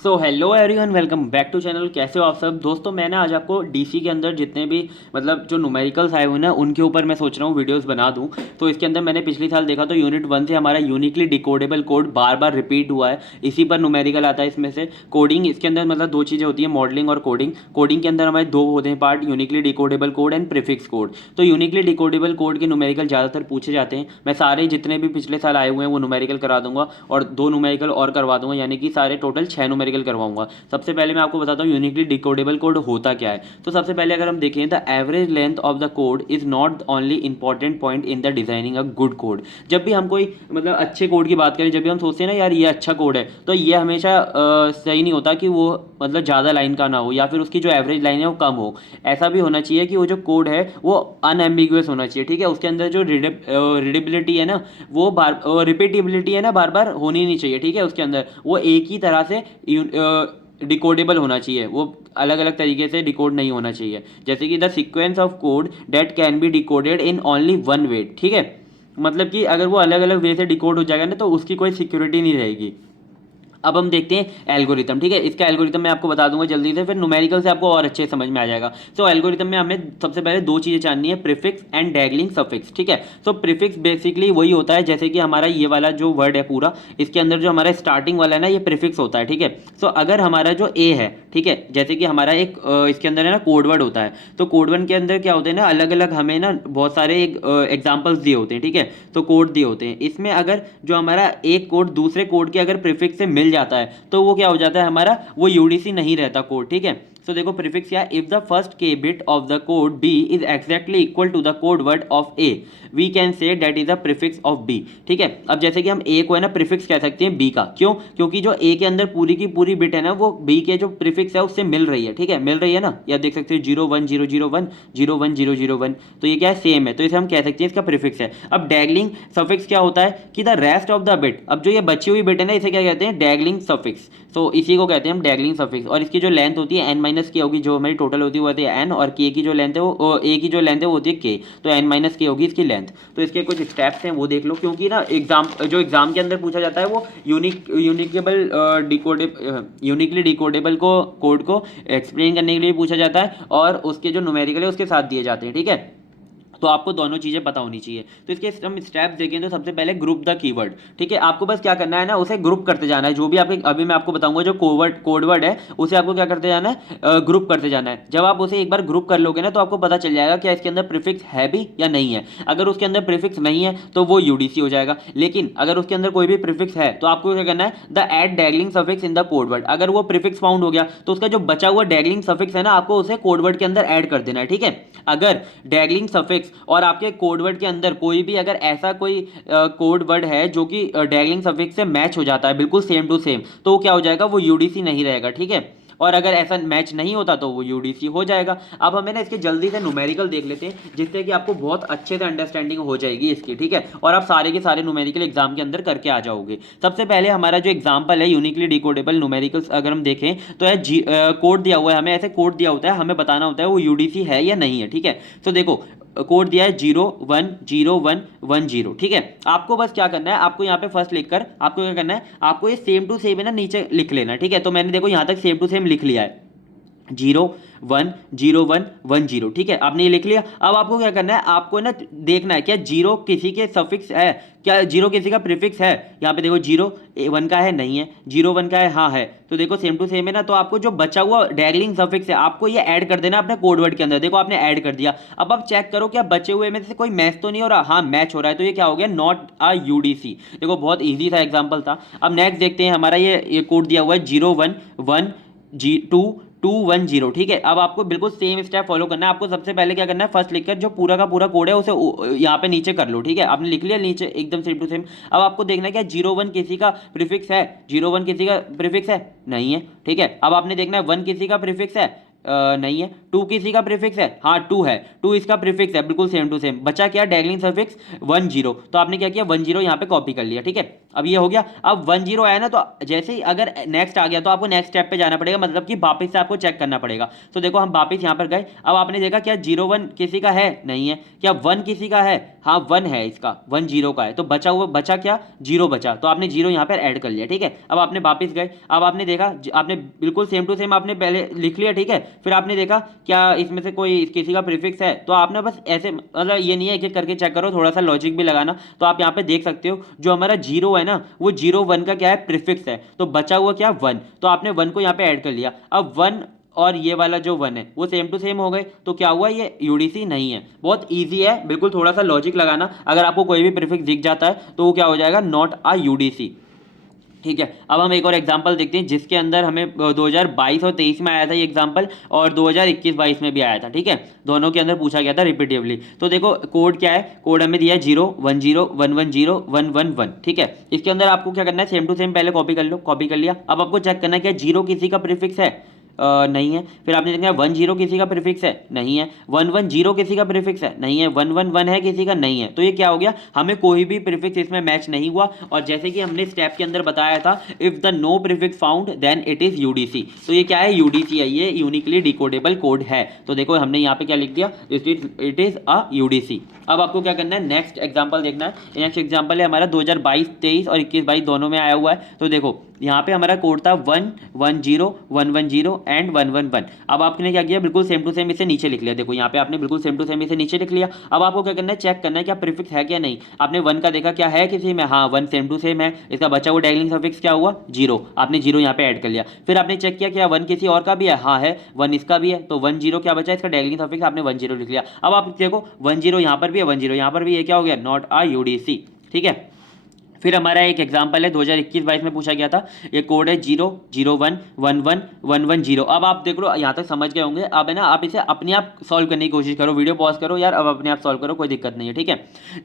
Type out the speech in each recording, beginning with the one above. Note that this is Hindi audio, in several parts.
So hello everyone, welcome back to channel. कैसे हो आप सब दोस्तों। मैं ना आज आपको डीसी के अंदर जितने भी मतलब जो न्यूमेरिकल्स आए हुए हैं ना उनके ऊपर मैं सोच रहा हूँ वीडियोस बना दूँ। तो इसके अंदर मैंने पिछले साल देखा तो यूनिट 1 से हमारा यूनिकली डिकोडेबल कोड बार बार रिपीट हुआ है। इसी पर न्यूमेरिकल आता है इसमें से। कोडिंग इसके अंदर मतलब दो चीज़ें होती हैं, मॉडलिंग और कोडिंग। कोडिंग के अंदर हमारे दो होते हैं part, uniquely decodable code and prefix code. तो यूनिकली डिकोडेबल कोड के न्यूमेरिकल ज़्यादातर पूछे जाते हैं। मैं सारे जितने भी पिछले साल आए हुए हैं वो न्यूमेरिकल करा दूंगा और दो न्यूमेरिकल और करवा दूंगा, यानी कि सारे टोटल 6 न्यूमेरिकल करवाऊंगा। सबसे पहले मैं आपको बताता हूँ यूनिकली डिकोडेबल कोड होता क्या है। तो सबसे पहले अगर हम देखें, the average length of the code is not only important point in the designing a good code. जब भी हम कोई मतलब अच्छे कोड की बात करें, जब भी हम सोचते हैं ना यार ये अच्छा कोड है, तो ये हमेशा सही नहीं होता कि वो मतलब ज़्यादा लाइन का ना हो या फिर उसकी जो एवरेज लाइन है वो कम हो। ऐसा भी होना चाहिए कि वो जो कोड है वो अनएम्बिगुअस होना चाहिए। ठीक है, उसके अंदर जो रीडेबिलिटी है ना, वो बार रिपीटेबिलिटी है ना, बार बार होनी नहीं चाहिए। ठीक है, उसके अंदर वो एक ही तरह से डिकोडेबल होना चाहिए, वो अलग अलग तरीके से डिकोड नहीं होना चाहिए। जैसे कि the sequence of code date can be decoded in only one way. ठीक है, मतलब कि अगर वो अलग अलग वे से डिकोड हो जाएगा ना तो उसकी कोई सिक्योरिटी नहीं रहेगी। अब हम देखते हैं एल्गोरिथम। ठीक है, इसका एल्गोरिथम मैं आपको बता दूंगा जल्दी से, फिर न्यूमेरिकल से आपको और अच्छे समझ में आ जाएगा। सो एल्गोरिथम में हमें सबसे पहले दो चीज़ें जाननी है, प्रीफिक्स एंड डैगलिंग सफिक्स। ठीक है, सो प्रीफिक्स बेसिकली वही होता है जैसे कि हमारा ये वाला जो वर्ड है पूरा, इसके अंदर जो हमारा स्टार्टिंग वाला है ना, ये प्रीफिक्स होता है। ठीक है, सो अगर हमारा जो ए है, ठीक है, जैसे कि हमारा एक इसके अंदर है ना कोड वर्ड होता है, तो कोड वर्ड के अंदर क्या होते हैं ना, अलग अलग हमें ना बहुत सारे एग्जाम्पल्स दिए होते हैं। ठीक है, तो कोड दिए होते हैं, इसमें अगर जो हमारा एक कोड दूसरे कोड के अगर प्रीफिक्स से मिल जाता है तो वो क्या हो जाता है हमारा, वो यूडीसी नहीं रहता कोड। ठीक है, सो देखो प्रीफिक्स क्या, if the first k bit of the code B is exactly equal to the code word of A, we can say that is the prefix of B. ठीक है, अब जैसे कि हम ए को है ना प्रीफिक्स कह सकते हैं बी का, क्यों, क्योंकि जो ए के अंदर पूरी की पूरी बिट है ना वो बी के जो प्रीफिक्स है उससे मिल रही है। ठीक है, मिल रही है ना, या देख सकते हो 0 1 0 0 1 0 1 0 0 1, तो ये क्या है, सेम है, तो इसे हम कह सकते हैं इसका प्रीफिक्स है। अब डैगलिंग सफिक्स क्या होता है कि the rest of the bit, अब जो ये बची हुई बिट है ना इसे क्या कहते हैं, डैगलिंग सफिक्स। तो इसी को कहते हैं हम डैगलिंग सफिक्स। और इसकी जो लेंथ होती है एन माइनस के होगी, जो हमारी टोटल होती है वो होती है एन, और के की जो लेंथ है वो ए की जो लेंथ है वो होती है के, तो एन माइनस के होगी इसकी लेंथ। तो इसके कुछ स्टेप्स हैं वो देख लो, क्योंकि ना एग्जाम के अंदर पूछा जाता है वो यूनिकली डिकोडेबल को कोड को एक्सप्लेन करने के लिए पूछा जाता है, और उसके जो न्यूमेरिकल है उसके साथ दिए जाते हैं। ठीक है, तो आपको दोनों चीज़ें पता होनी चाहिए। तो इसके हम स्टेप्स देखें तो सबसे पहले ग्रुप द कीवर्ड। ठीक है, आपको बस क्या करना है ना, उसे ग्रुप करते जाना है। जो भी आपके अभी मैं आपको बताऊंगा जो कोडवर्ड है उसे आपको क्या करते जाना है, ग्रुप करते जाना है। जब आप उसे एक बार ग्रुप कर लोगे ना तो आपको पता चल जाएगा क्या इसके अंदर प्रीफिक्स है भी या नहीं है। अगर उसके अंदर प्रीफिक्स नहीं है तो वो यूडीसी हो जाएगा, लेकिन अगर उसके अंदर कोई भी प्रीफिक्स है तो आपको क्या करना है, the add dangling suffix in the code word. अगर वो प्रीफिक्स फाउंड हो गया तो उसका जो बचा हुआ डैगलिंग सफिक्स है ना आपको उसे कोडवर्ड के अंदर ऐड कर देना है। ठीक है, अगर डैगलिंग सफिक्स और आपके कोडवर्ड के अंदर कोई भी अगर ऐसा कोई कोड वर्ड है जो कि डैगलिंग सफिक्स से मैच हो जाता है बिल्कुल सेम टू सेम, तो क्या हो जाएगा, वो यूडीसी नहीं रहेगा। ठीक है, और अगर ऐसा मैच नहीं होता तो वो यूडीसी हो जाएगा। अब हमें ना इसके जल्दी से न्यूमेरिकल देख लेते हैं जिससे कि आपको बहुत अच्छे से अंडरस्टैंडिंग हो जाएगी इसकी। ठीक है, और आप सारे के सारे न्यूमेरिकल एग्जाम के अंदर करके आ जाओगे। सबसे पहले हमारा जो एग्जाम्पल है यूनिकली डिकोडेबल न्यूमेरिकल्स अगर हम देखें तो है कोड दिया हुआ है, हमें ऐसे कोड दिया होता है, हमें बताना होता है वो यूडीसी है या नहीं है। ठीक है, तो देखो कोड दिया है 0 1 0 1 1 0। ठीक है, आपको बस क्या करना है, आपको यहाँ पे फर्स्ट लिखकर आपको क्या करना है, आपको ये सेम टू सेम है ना नीचे लिख लेना। ठीक है, तो मैंने देखो यहाँ तक सेम टू सेम लिख लिया है, 0 1 0 1 1 0। ठीक है, आपने ये लिख लिया। अब आपको क्या करना है, आपको ना देखना है क्या जीरो किसी के सफिक्स है, क्या जीरो किसी का प्रीफिक्स है। यहाँ पे देखो 0 1 का है, नहीं है, 0 1 का है, हाँ है, तो देखो सेम टू सेम है ना। तो आपको जो बचा हुआ डैगलिंग सफिक्स है आपको ये ऐड कर देना अपने कोडवर्ड के अंदर। देखो आपने ऐड कर दिया। अब आप चेक करो क्या बचे हुए में से कोई मैच तो नहीं हो रहा, हाँ मैच हो रहा है, तो ये क्या हो गया, नॉट अ यूडीसी। देखो बहुत ईजी सा एग्जाम्पल था। अब नेक्स्ट देखते हैं, हमारा ये कोड दिया हुआ है 0 1 1 2 1 0। ठीक है, अब आपको बिल्कुल सेम स्टेप फॉलो करना है। आपको सबसे पहले क्या करना है, फर्स्ट लिखकर जो पूरा का पूरा कोड है उसे यहाँ पे नीचे कर लो। ठीक है, आपने लिख लिया नीचे एकदम सेम टू सेम। अब आपको देखना है क्या 0 1 किसी का प्रीफिक्स है, 0 1 किसी का प्रीफिक्स है, नहीं है। ठीक है, अब आपने देखना है 1 किसी का प्रीफिक्स है, नहीं है। टू किसी का प्रीफिक्स है, हाँ टू है, टू इसका प्रीफिक्स है, बिल्कुल सेम टू सेम। बचा क्या, डैगलिंग सफिक्स 10, तो आपने क्या किया 10 यहाँ पे कॉपी कर लिया, ठीक है। अब ये हो गया। अब 10 आया ना, तो जैसे ही अगर नेक्स्ट आ गया तो आपको नेक्स्ट स्टेप पे जाना पड़ेगा, मतलब कि वापस से आपको चेक करना पड़ेगा। तो देखो हम वापस यहाँ पर गए, अब आपने देखा क्या 01 किसी का है, नहीं है। क्या 1 किसी का है, हाँ 1 है, इसका 10 का है, तो बचा क्या 0 बचा, तो आपने 0 यहाँ पर ऐड कर लिया, ठीक है। अब आपने वापस गए, अब आपने देखा आपने बिल्कुल सेम टू सेम आपने पहले लिख लिया, ठीक है। फिर आपने देखा क्या इसमें से कोई किसी का प्रीफिक्स है, तो आपने बस ऐसे, मतलब ये नहीं है एक एक करके चेक करो, थोड़ा सा लॉजिक भी लगाना। तो आप यहाँ पे देख सकते हो जो हमारा 0 है ना, वो 01 का क्या है, प्रीफिक्स है, तो बचा हुआ क्या 1, तो आपने 1 को यहाँ पे ऐड कर लिया। अब 1 और ये वाला जो 1 है वो सेम टू सेम हो गए, तो क्या हुआ, ये यूडीसी नहीं है। बहुत ईजी है, बिल्कुल थोड़ा सा लॉजिक लगाना। अगर आपको कोई भी प्रीफिक्स दिख जाता है तो वो क्या हो जाएगा, नॉट अ यूडीसी, ठीक है। अब हम एक और एग्जांपल देखते हैं जिसके अंदर हमें 2022 और 23 में आया था ये एग्जांपल, और 2021-22 में भी आया था, ठीक है। दोनों के अंदर पूछा गया था रिपीटिवली। तो देखो कोड क्या है, कोड हमें दिया है 0 1 0 1 1 0 1 1 1, ठीक है। इसके अंदर आपको क्या करना है, सेम टू सेम पहले कॉपी कर लो, कॉपी कर लिया। अब आपको चेक करना है क्या 0 किसी का प्रीफिक्स है, नहीं है। फिर आपने देखा 1 0 किसी का प्रीफिक्स है, नहीं है। 1 1 0 किसी का प्रीफिक्स है, नहीं है। 1 1 1 है किसी का, नहीं है। तो ये क्या हो गया, हमें कोई भी प्रीफिक्स इसमें मैच नहीं हुआ। और जैसे कि हमने स्टेप के अंदर बताया था, if the no prefix found then it is UDC, तो ये क्या है, यूडीसी है, ये यूनिकली डिकोडेबल कोड है। तो देखो हमने यहाँ पे क्या लिख दिया, इट इज अ यूडीसी। अब आपको क्या करना है, नेक्स्ट एग्जाम्पल देखना है। नेक्स्ट एग्जाम्पल है हमारा 2022-23 और 21-22 दोनों में आया हुआ है। तो देखो यहाँ पे हमारा कोड था 1 1 0 1 1 0 एंड 1 1 1। अब आपने क्या किया, बिल्कुल सेम टू सेम इसे नीचे लिख लिया। देखो यहाँ पे आपने बिल्कुल सेम टू सेम इसे नीचे लिख लिया। अब आपको क्या करना है, चेक करना है क्या प्रीफिक्स है क्या नहीं। आपने 1 का देखा क्या है किसी में, हाँ 1 सेम टू सेम है, इसका बचा हुआ डैगलिंग सफिक्स क्या हुआ 0, आपने 0 यहाँ पे ऐड कर लिया। फिर आपने चेक किया क्या 1 किसी और का भी है, हाँ है 1 इसका भी है, तो 1 0 क्या बचा, इसका डैगलिंग सफिक्स आपने 1 0 लिख लिया। अब आप देखो 1 0 यहाँ पर भी है, 1 0 यहाँ पर भी, ये क्या हो गया, नॉट अ यूडीसी, ठीक है। फिर हमारा एक एग्जाम्पल है 2021-22 में पूछा गया था, ये कोड है 0 0 1 1 1 1 1 0। अब आप देख लो यहाँ तक समझ गए होंगे। अब है ना, आप इसे अपने आप सॉल्व करने की कोशिश करो, वीडियो पॉज करो यार, अब अपने आप सॉल्व करो, कोई दिक्कत नहीं है, ठीक है।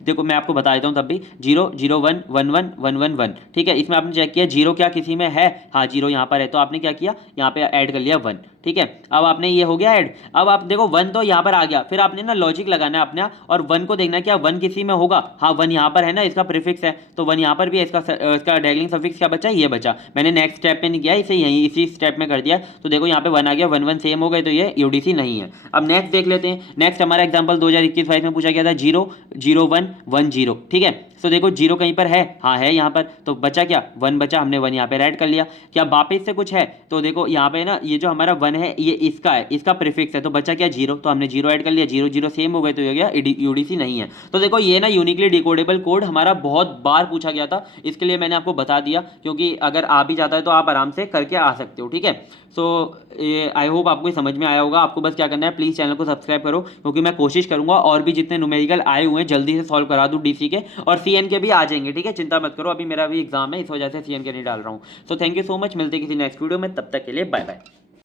देखो मैं आपको बता देता हूँ तब भी, 0 0 1 1 1 1 1 1, ठीक है। इसमें आपने चेक किया 0 क्या किसी में है, हाँ 0 यहाँ पर है, तो आपने क्या किया, यहाँ पे ऐड कर लिया 1, ठीक है। अब आपने ये हो गया ऐड। अब आप देखो 1 तो यहाँ पर आ गया, फिर आपने ना लॉजिक लगाना है अपना, और 1 को देखना क्या 1 किसी में होगा, हाँ 1 यहाँ पर है ना, इसका प्रीफिक्स है, तो 1 यहाँ पर भी है, इसका डैगलिंग सफिक्स क्या बचा, ये बचा। मैंने नेक्स्ट स्टेप पे नहीं किया, इसे यहीं इसी स्टेप में कर दिया। तो देखो यहाँ पे 1 आ गया, 1 1 सेम हो गए, तो ये यूडीसी नहीं है। अब नेक्स्ट देख लेते हैं। नेक्स्ट हमारा एग्जांपल 2021-22 में पूछा गया था 0 0 1 1 0, ठीक है। तो देखो 0 कहीं पर है, हाँ है यहाँ पर, तो बचा क्या 1 बचा, हमने 1 यहाँ पे ऐड कर लिया। क्या वापस से कुछ है, तो देखो यहाँ पे ना ये जो हमारा 1 है ये इसका है, इसका प्रीफिक्स है, तो बचा क्या 0, तो हमने 0 ऐड कर लिया। 0 0 सेम हो गए, तो ये हो गया यूडीसी नहीं है। तो देखो ये ना यूनिकली डिकोडेबल कोड हमारा बहुत बार पूछा गया था, इसके लिए मैंने आपको बता दिया, क्योंकि अगर आ भी जाता है तो आप आराम से करके आ सकते हो, ठीक है। सो ये आई होप आपको समझ में आया होगा। आपको बस क्या करना है, प्लीज़ चैनल को सब्सक्राइब करो, क्योंकि मैं कोशिश करूंगा और भी जितने न्यूमेरिकल आए हुए हैं जल्दी से सॉल्व करा दूं डीसी के, और सीएन के भी आ जाएंगे, ठीक है। चिंता मत करो, अभी मेरा भी एग्जाम है, इस वजह से सीएन के नहीं डाल रहा हूँ। So thank you so much, मिलते हैं किसी नेक्स्ट वीडियो में, तब तक के लिए बाय बाय।